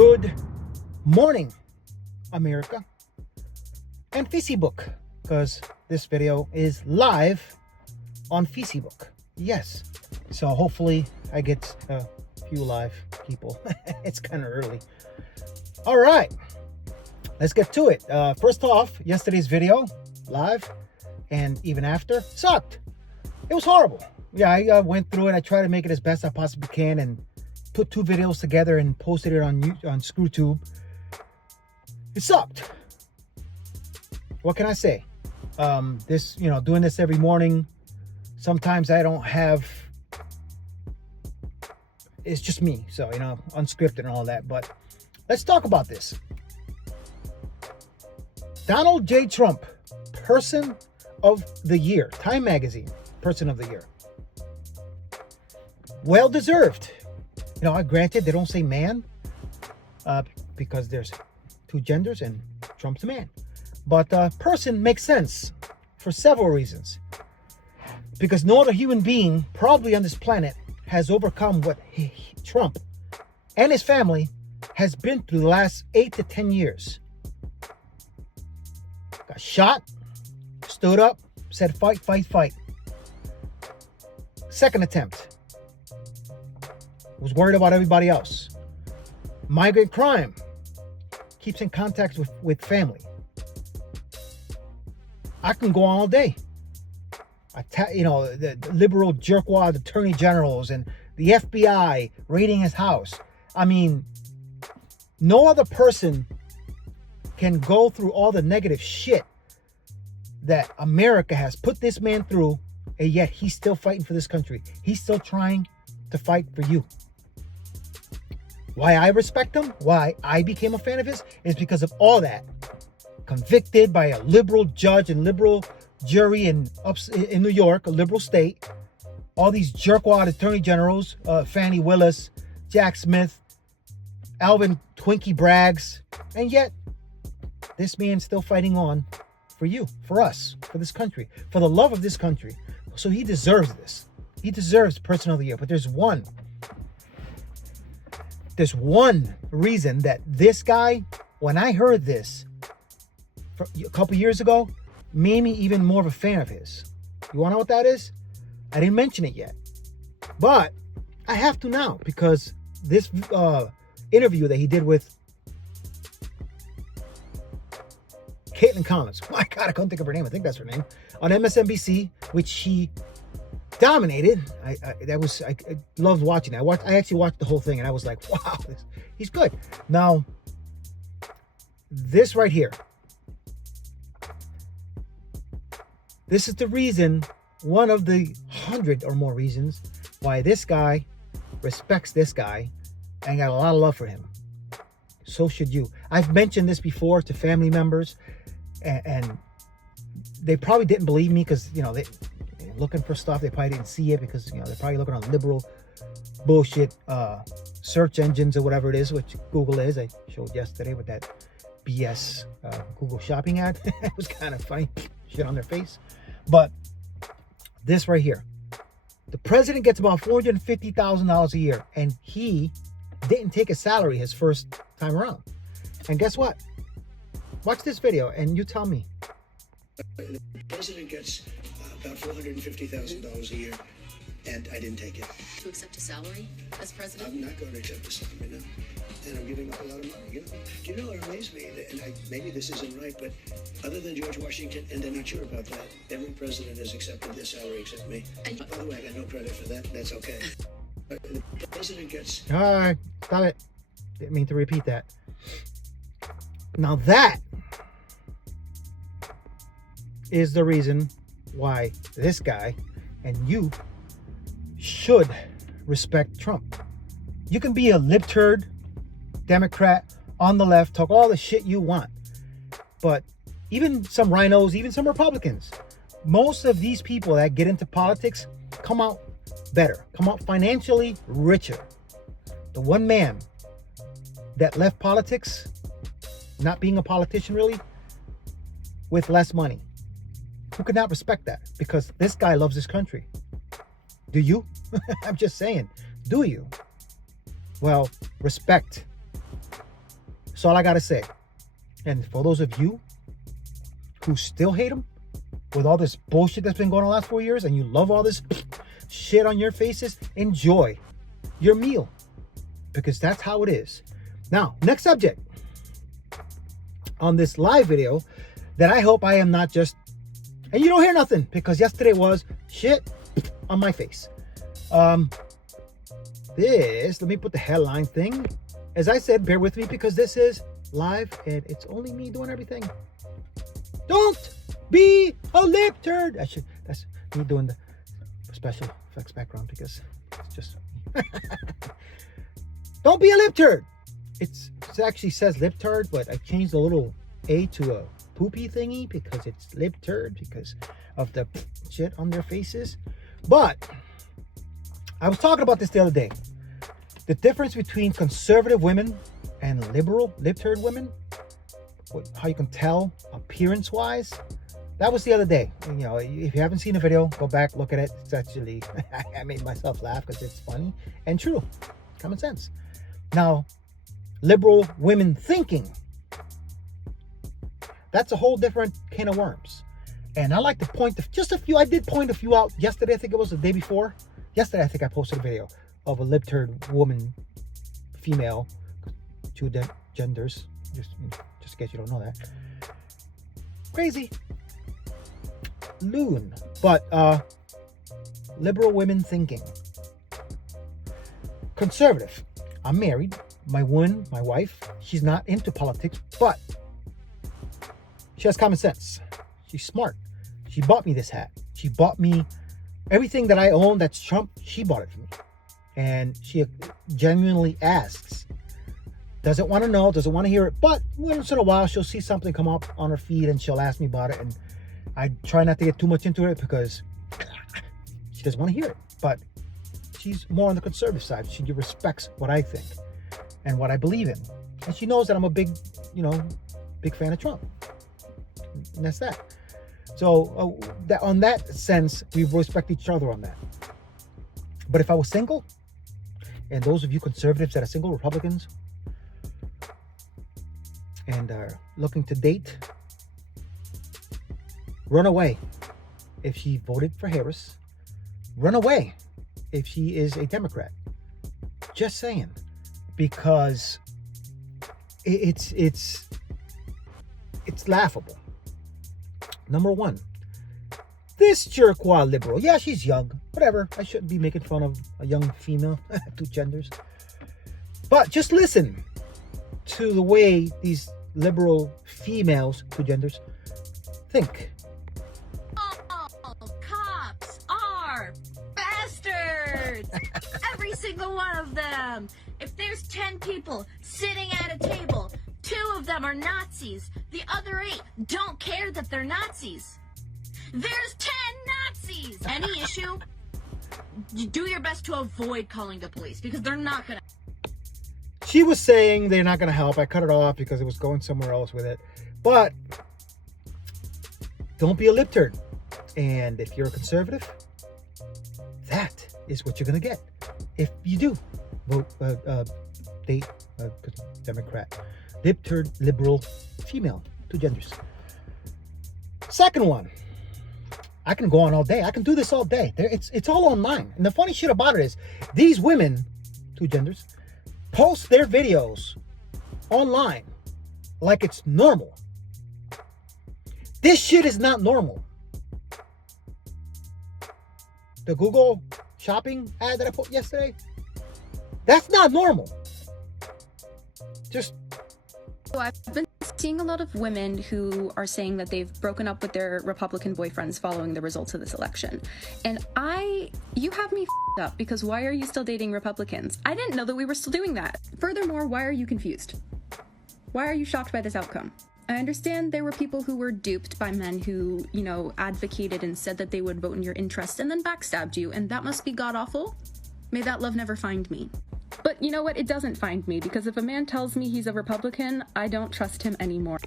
Good morning, America, and Facebook, because this video is live on Facebook. Yes, so hopefully I get a few live people. It's kind of early. All right, let's get to it. First off, yesterday's video, live and even after, sucked. It was horrible. Yeah, I went through it. I tried to make it as best I possibly can and put two videos together and posted it on ScrewTube. It sucked. What can I say? Doing this every morning, sometimes I don't have, it's just me. So, unscripted and all that. But let's talk about this. Donald J. Trump, Person of the Year, Time Magazine, Person of the Year. Well deserved. Granted, they don't say man because there's two genders and Trump's a man. But person makes sense for several reasons. Because no other human being probably on this planet has overcome what Trump and his family has been through the last 8 to 10 years. Got shot, stood up, said fight, fight, fight. Second attempt. Was worried about everybody else. Migrant crime. Keeps in contact with family. I can go on all day. The liberal jerkwad attorney generals and the FBI raiding his house. I mean, no other person can go through all the negative shit that America has put this man through, and yet he's still fighting for this country. He's still trying to fight for you. Why I respect him, why I became a fan of his, is because of all that. Convicted by a liberal judge and liberal jury in New York, a liberal state. All these jerkwad attorney generals, Fannie Willis, Jack Smith, Alvin Twinkie Braggs. And yet, this man's still fighting on for you, for us, for this country, for the love of this country. So he deserves this. He deserves Person of the Year. But there's one reason that this guy, when I heard this a couple years ago, made me even more of a fan of his. You want to know what that is? I didn't mention it yet, but I have to now, because this interview that he did with Caitlin Collins, my God, I couldn't think of her name. I think that's her name, on MSNBC, which he dominated. I loved watching it. I actually watched the whole thing, and I was like, wow, he's good. Now, this right here, this is the reason, one of the 100 or more reasons why this guy respects this guy and got a lot of love for him. So should you. I've mentioned this before to family members, and they probably didn't believe me because, they looking for stuff. They probably didn't see it because, they're probably looking on liberal bullshit search engines or whatever it is, which Google is. I showed yesterday with that BS Google shopping ad. It was kind of funny. Shit on their face. But this right here, the president gets about $450,000 a year, and he didn't take a salary his first time around. And guess what? Watch this video and you tell me. The president gets about $450,000 a year, and I didn't take it. To accept a salary as president? I'm not going to accept a salary, no. And I'm giving up a lot of money. It amazed me, and maybe this isn't right, but other than George Washington, and they're not sure about that, every president has accepted their salary except me. By the way, I got no credit for that. That's okay. But the president gets... All right, stop it. Didn't mean to repeat that. Now that is the reason why this guy and you should respect Trump. You can be a libtard, Democrat, on the left, talk all the shit you want. But even some rhinos, even some Republicans, most of these people that get into politics come out better, come out financially richer. The one man that left politics, not being a politician really, with less money. Who could not respect that? Because this guy loves this country. Do you? I'm just saying, do you? Well, respect That's all I gotta say. And for those of you who still hate him with all this bullshit that's been going on the last 4 years, and you love all this shit on your faces, enjoy your meal, because that's how it is. Now, next subject on this live video that I hope I am not just, and you don't hear nothing, because yesterday was shit on my face. Let me put the headline thing. As I said, bear with me, because this is live and it's only me doing everything. Don't be a lip turd. That's me doing the special effects background, because it's just don't be a lip turd. It actually says lip turd, but I changed the little A to a poopy thingy because it's lip turd because of the shit on their faces. But I was talking about this the other day. The difference between conservative women and liberal lip turd women, how you can tell appearance-wise. That was the other day. You know, if you haven't seen the video, go back, look at it. It's actually, I made myself laugh because it's funny and true. Common sense. Now, liberal women thinking, that's a whole different can of worms. And I like to point just a few. I did point a few out yesterday. I think it was the day before. Yesterday, I think I posted a video of a lip turd woman, female, two genders, just in case you don't know that. Crazy. Loon. But liberal women thinking. Conservative. I'm married. My wife, she's not into politics, but she has common sense. She's smart. She bought me this hat. She bought me everything that I own that's Trump. She bought it for me. And she genuinely asks. Doesn't want to know, doesn't want to hear it, but once in a while she'll see something come up on her feed and she'll ask me about it, and I try not to get too much into it because she doesn't want to hear it. But she's more on the conservative side. She respects what I think and what I believe in. And she knows that I'm a big fan of Trump. And that's that. So on that sense, we respect each other on that. But if I was single, and those of you conservatives that are single, Republicans, and are looking to date, run away if she voted for Harris. Run away if she is a Democrat. Just saying. Because it's laughable. Number one, this jerkwad liberal. Yeah, she's young. Whatever. I shouldn't be making fun of a young female. Two genders. But just listen to the way these liberal females, two genders, think. All cops are bastards. Every single one of them. If there's 10 people sitting at a table, 2 of them are Nazis. The other 8 don't care that they're Nazis. There's 10 Nazis. Any issue, do your best to avoid calling the police, because they're not going to. She was saying they're not going to help. I cut it off because it was going somewhere else with it. But don't be a lip turd. And if you're a conservative, that is what you're going to get. If you do vote, date a Democrat. Lip turd, liberal, female, 2 genders. Second one. I can go on all day. I can do this all day. It's all online. And the funny shit about it is these women, 2 genders, post their videos online like it's normal. This shit is not normal. The Google shopping ad that I put yesterday, that's not normal. Just I've been seeing a lot of women who are saying that they've broken up with their Republican boyfriends following the results of this election. And you have me f***ed up, because why are you still dating Republicans? I didn't know that we were still doing that. Furthermore, why are you confused? Why are you shocked by this outcome? I understand there were people who were duped by men who, advocated and said that they would vote in your interest and then backstabbed you, and that must be god-awful. May that love never find me. But you know what? It doesn't find me, because if a man tells me he's a Republican, I don't trust him anymore.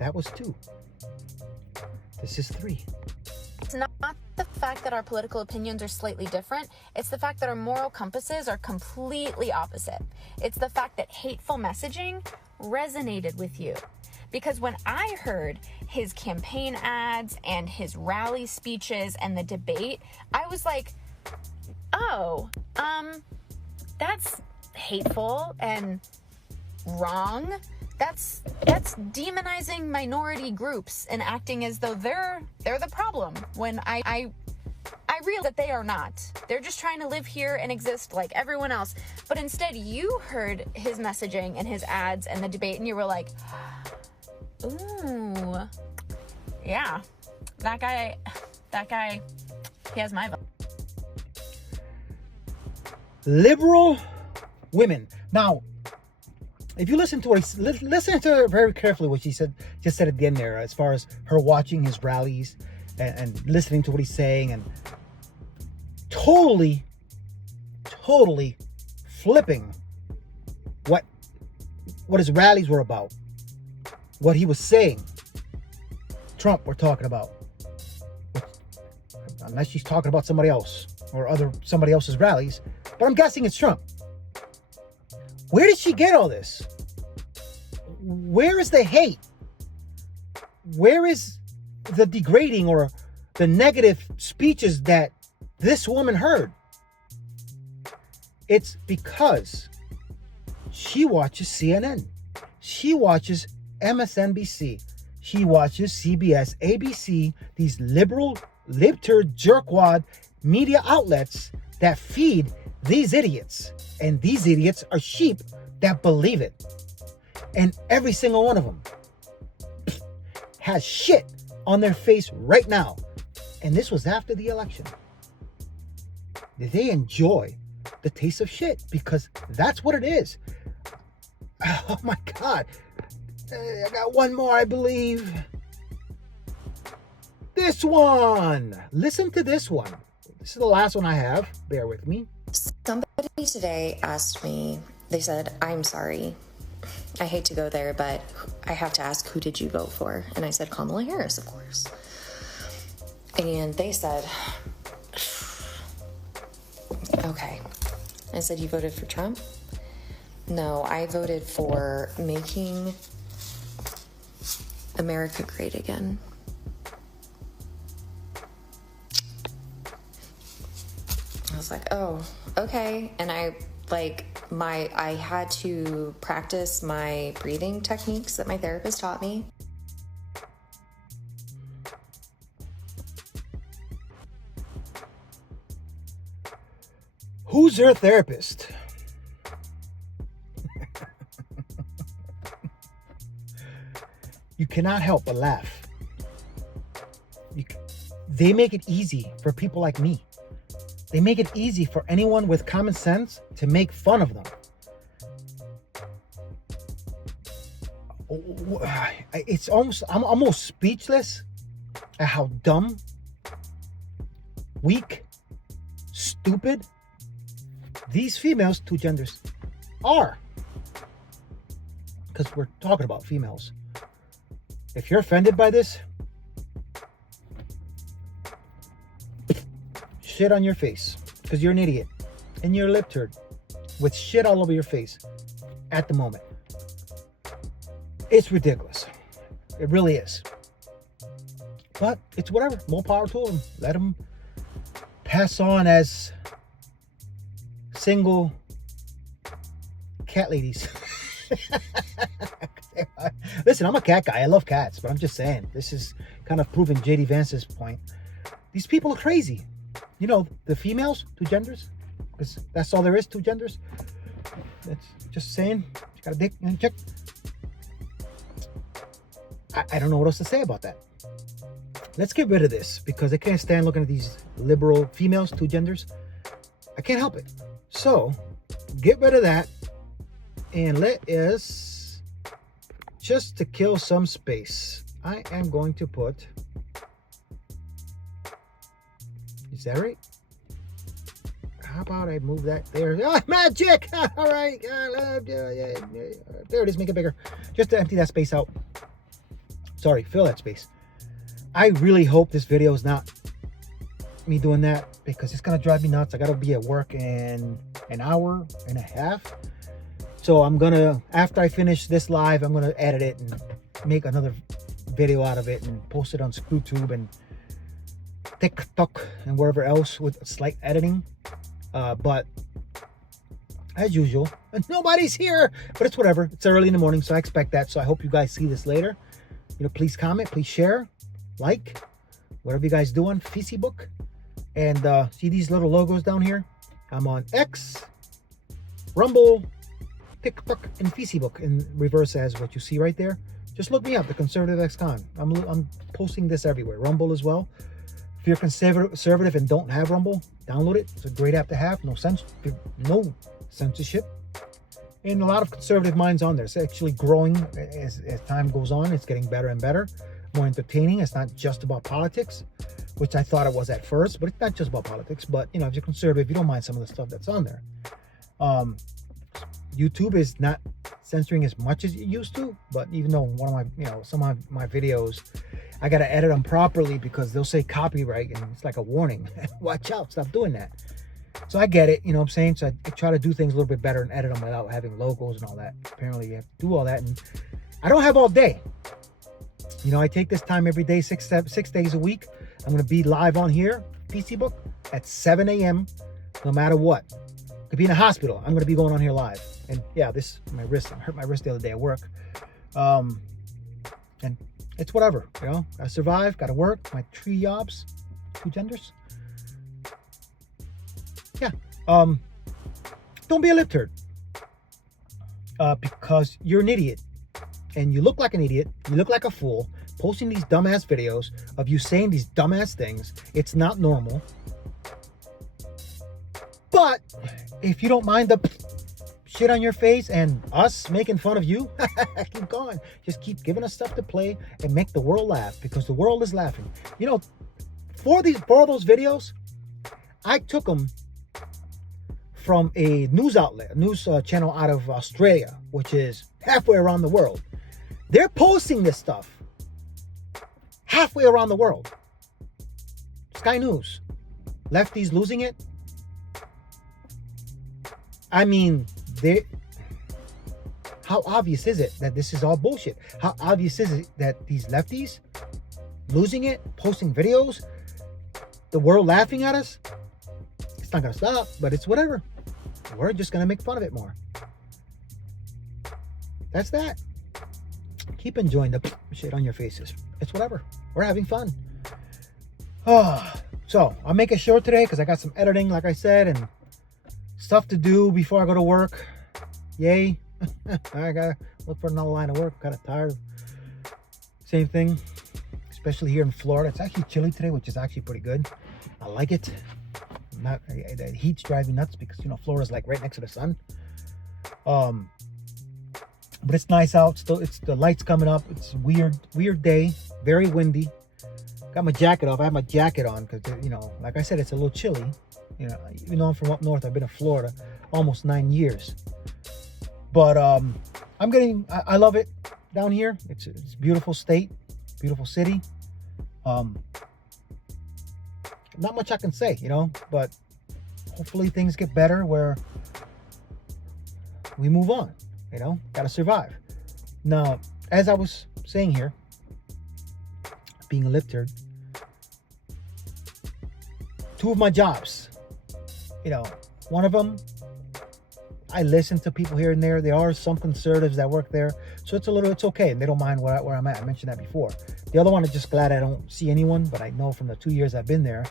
That was 2. This is 3. It's not the fact that our political opinions are slightly different. It's the fact that our moral compasses are completely opposite. It's the fact that hateful messaging resonated with you. Because when I heard his campaign ads and his rally speeches and the debate, I was like, oh, that's hateful and wrong. That's demonizing minority groups and acting as though they're the problem, when I realize that they are not. They're just trying to live here and exist like everyone else. But instead, you heard his messaging and his ads and the debate, and you were like, ooh, yeah, that guy, he has my vote. Liberal women. Now, if you listen to her very carefully, what she just said at the end there, as far as her watching his rallies and listening to what he's saying, and totally flipping what his rallies were about, what he was saying. Trump, we're talking about, unless she's talking about somebody else or somebody else's rallies, but I'm guessing it's Trump. Where did she get all this? Where is the hate? Where is the degrading or the negative speeches that this woman heard? It's because she watches CNN. She watches MSNBC. She watches CBS, ABC, these liberal, libturd, jerkwad media outlets that feed these idiots. And these idiots are sheep that believe it. And every single one of them has shit on their face right now. And this was after the election. They enjoy the taste of shit because that's what it is. Oh my God. I got one more, I believe. This one. Listen to this one. This is the last one I have. Bear with me. Somebody today asked me, they said, I'm sorry. I hate to go there, but I have to ask, who did you vote for? And I said, Kamala Harris, of course. And they said, okay. I said, you voted for Trump? No, I voted for making America great again. I was like, oh, okay. And I had to practice my breathing techniques that my therapist taught me. Who's her therapist? You cannot help but laugh. They make it easy for people like me. They make it easy for anyone with common sense to make fun of them. I'm almost speechless at how dumb, weak, stupid these females, two genders, are. Because we're talking about females. If you're offended by this, shit on your face, because you're an idiot and you're a lip turd with shit all over your face at the moment. It's ridiculous. It really is. But it's whatever. More power to them. Let them pass on as single cat ladies. Listen, I'm a cat guy. I love cats, but I'm just saying, this is kind of proving JD Vance's point. These people are crazy. You know, the females, two genders, because that's all there is, two genders. That's just saying, you got a dick and a chick. I don't know what else to say about that. Let's get rid of this, because I can't stand looking at these liberal females, two genders. I can't help it. So, get rid of that, and let us, just to kill some space, I am going to put, is that right? How about I move that there? Oh, magic! All right. There it is. Make it bigger. Just to empty that space out. Sorry, fill that space. I really hope this video is not me doing that because it's gonna drive me nuts. I gotta be at work in an hour and a half. So I'm gonna, after I finish this live, I'm gonna edit it and make another video out of it and post it on YouTube and TikTok and wherever else with slight editing. But as usual, nobody's here, but it's whatever. It's early in the morning, so I expect that. So I hope you guys see this later. You know, please comment, please share, like, whatever you guys doing, Facebook. And see these little logos down here? I'm on X, Rumble, TikTok, and Facebook in reverse as what you see right there. Just look me up, the Conservative Ex-Con. I'm posting this everywhere. Rumble as well. If you're conservative and don't have Rumble, download it. It's a great app to have. No censorship. And a lot of conservative minds on there. It's actually growing as time goes on. It's getting better and better, more entertaining. It's not just about politics, which I thought it was at first, but it's not just about politics. But you know, if you're conservative, you don't mind some of the stuff that's on there. YouTube is not censoring as much as it used to, but even though one of my, you know, some of my videos, I gotta edit them properly because they'll say copyright, and it's like a warning. Watch out, stop doing that. So I get it, you know what I'm saying? So I try to do things a little bit better and edit them without having logos and all that. Apparently you have to do all that, and I don't have all day. You know, I take this time every day, 6 days a week. I'm gonna be live on here, Facebook, at 7 a.m. no matter what. Could be in a hospital. I'm gonna be going on here live. And yeah, my wrist, I hurt my wrist the other day at work. And it's whatever, you know. I survive, gotta work, my 3 jobs, 2 genders. Yeah. Don't be a lip turd. Because you're an idiot. And you look like an idiot, you look like a fool, posting these dumbass videos of you saying these dumbass things. It's not normal. But if you don't mind the shit on your face and us making fun of you, keep going. Just keep giving us stuff to play and make the world laugh, because the world is laughing. You know, for those videos, I took them from a news outlet, a news channel out of Australia, which is halfway around the world. They're posting this stuff halfway around the world. Sky News. Lefties losing it. I mean, how obvious is it that this is all bullshit? How obvious is it that these lefties losing it, posting videos, the world laughing at us? It's not gonna stop, but it's whatever. We're just gonna make fun of it more. That's that. Keep enjoying the shit on your faces. It's whatever. We're having fun. So I'll make it short today because I got some editing, like I said, and stuff to do before I go to work. Yay. I gotta look for another line of work. Kind of tired. Same thing, especially here in Florida. It's actually chilly today, which is actually pretty good. I like it. The heat's driving me nuts because, you know, Florida's like right next to the sun. But it's nice out. Still, it's the lights coming up. It's a weird day. Very windy. Got my jacket off. I have my jacket on because, you know, like I said, it's a little chilly. You know, even though I'm from up north, I've been in Florida almost 9 years. But I love it down here. It's a beautiful state, beautiful city. Not much I can say, you know, but hopefully things get better where we move on, you know, gotta survive. Now, as I was saying here, being a lip turd, 2 of my jobs, you know, one of them, I listen to people here and there. There are some conservatives that work there, so it's okay, and they don't mind where I'm at. I mentioned that before. The other one, I'm just glad I don't see anyone, but I know from the 2 years I've been there,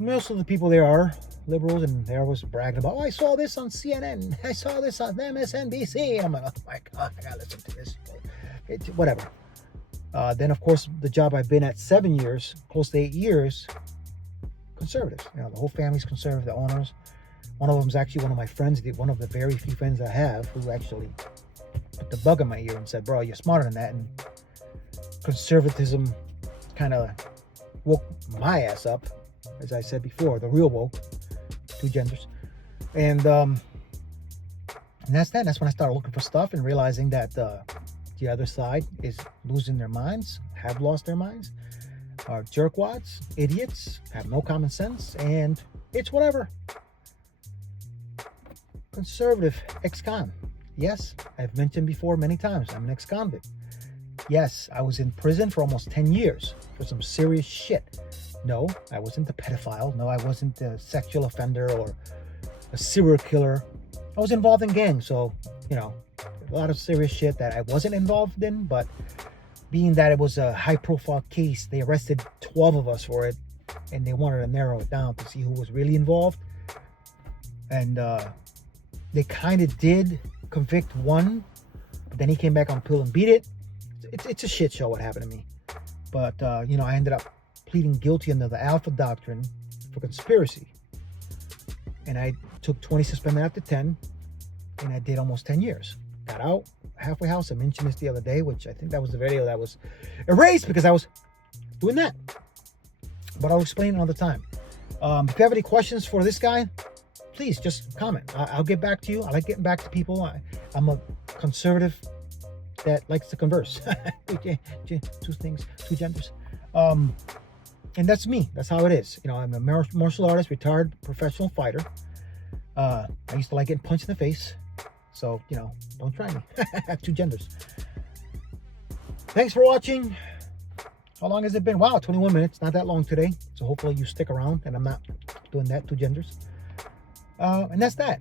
most of the people there are liberals, and they always bragging about, oh, I saw this on CNN, I saw this on MSNBC, and I'm like, oh my God, I gotta listen to this. Whatever. Then, of course, the job I've been at 7 years, close to 8 years, conservatives. You know, the whole family's conservative, the owners. One of them is actually one of my friends, one of the very few friends I have who actually put the bug in my ear and said, bro, you're smarter than that. And conservatism kind of woke my ass up, as I said before, the real woke, 2 genders. And that's that. That's when I started looking for stuff and realizing that the other side is losing their minds, have lost their minds. are jerkwads, idiots, have no common sense, and it's whatever. Conservative ex-con. Yes, I've mentioned before many times, I'm an ex-convict. Yes, I was in prison for almost 10 years for some serious shit. No, I wasn't a pedophile. No, I wasn't a sexual offender or a serial killer. I was involved in gangs, so, you know, a lot of serious shit that I wasn't involved in, but being that it was a high-profile case, they arrested 12 of us for it, and they wanted to narrow it down to see who was really involved. And they kind of did convict one, but then he came back on appeal and beat it. It's a shit show what happened to me. But, you know, I ended up pleading guilty under the Alpha Doctrine for conspiracy. And I took 20 suspended after 10, and I did almost 10 years. Got out, halfway house. I mentioned this the other day, which I think that was the video that was erased because I was doing that. But I'll explain another time. If you have any questions for this guy, please just comment. I'll get back to you. I like getting back to people. I'm a conservative that likes to converse. Two things, two genders. And that's me. That's how it is. You know, I'm a martial artist, retired professional fighter. I used to like getting punched in the face. So, you know, don't try me. I have two genders. Thanks for watching. How long has it been? Wow, 21 minutes. Not that long today. So hopefully you stick around and I'm not doing that, two genders. And that's that.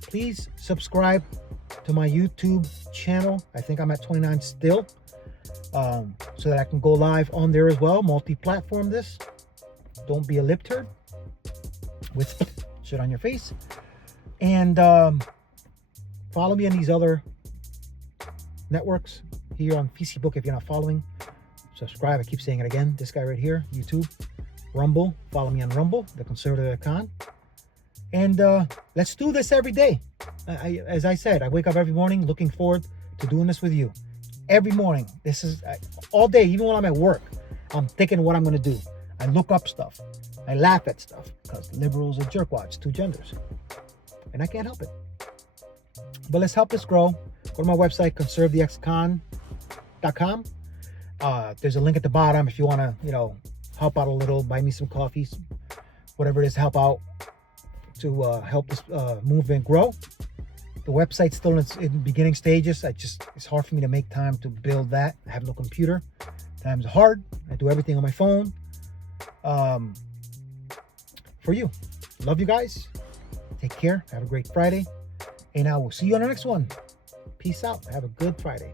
Please subscribe to my YouTube channel. I think I'm at 29 still. So that I can go live on there as well. Multi-platform this. Don't be a lip turd with shit on your face. And follow me on these other networks here on Facebook if you're not following. Subscribe. I keep saying it again. This guy right here, YouTube, Rumble. Follow me on Rumble, The Conservative Con. And let's do this every day. As I said, I wake up every morning looking forward to doing this with you. Every morning. This is all day, even when I'm at work. I'm thinking what I'm going to do. I look up stuff. I laugh at stuff because liberals are jerkwads, two genders. And I can't help it. But let's help this grow. Go to my website, conservetheexcon.com. There's a link at the bottom if you want to, you know, help out a little, buy me some coffees, whatever it is, help out to help this movement grow. The website's still in beginning stages. It's hard for me to make time to build that. I have no computer. Time's hard. I do everything on my phone. For you. Love you guys. Take care. Have a great Friday. And I will see you on the next one. Peace out. Have a good Friday.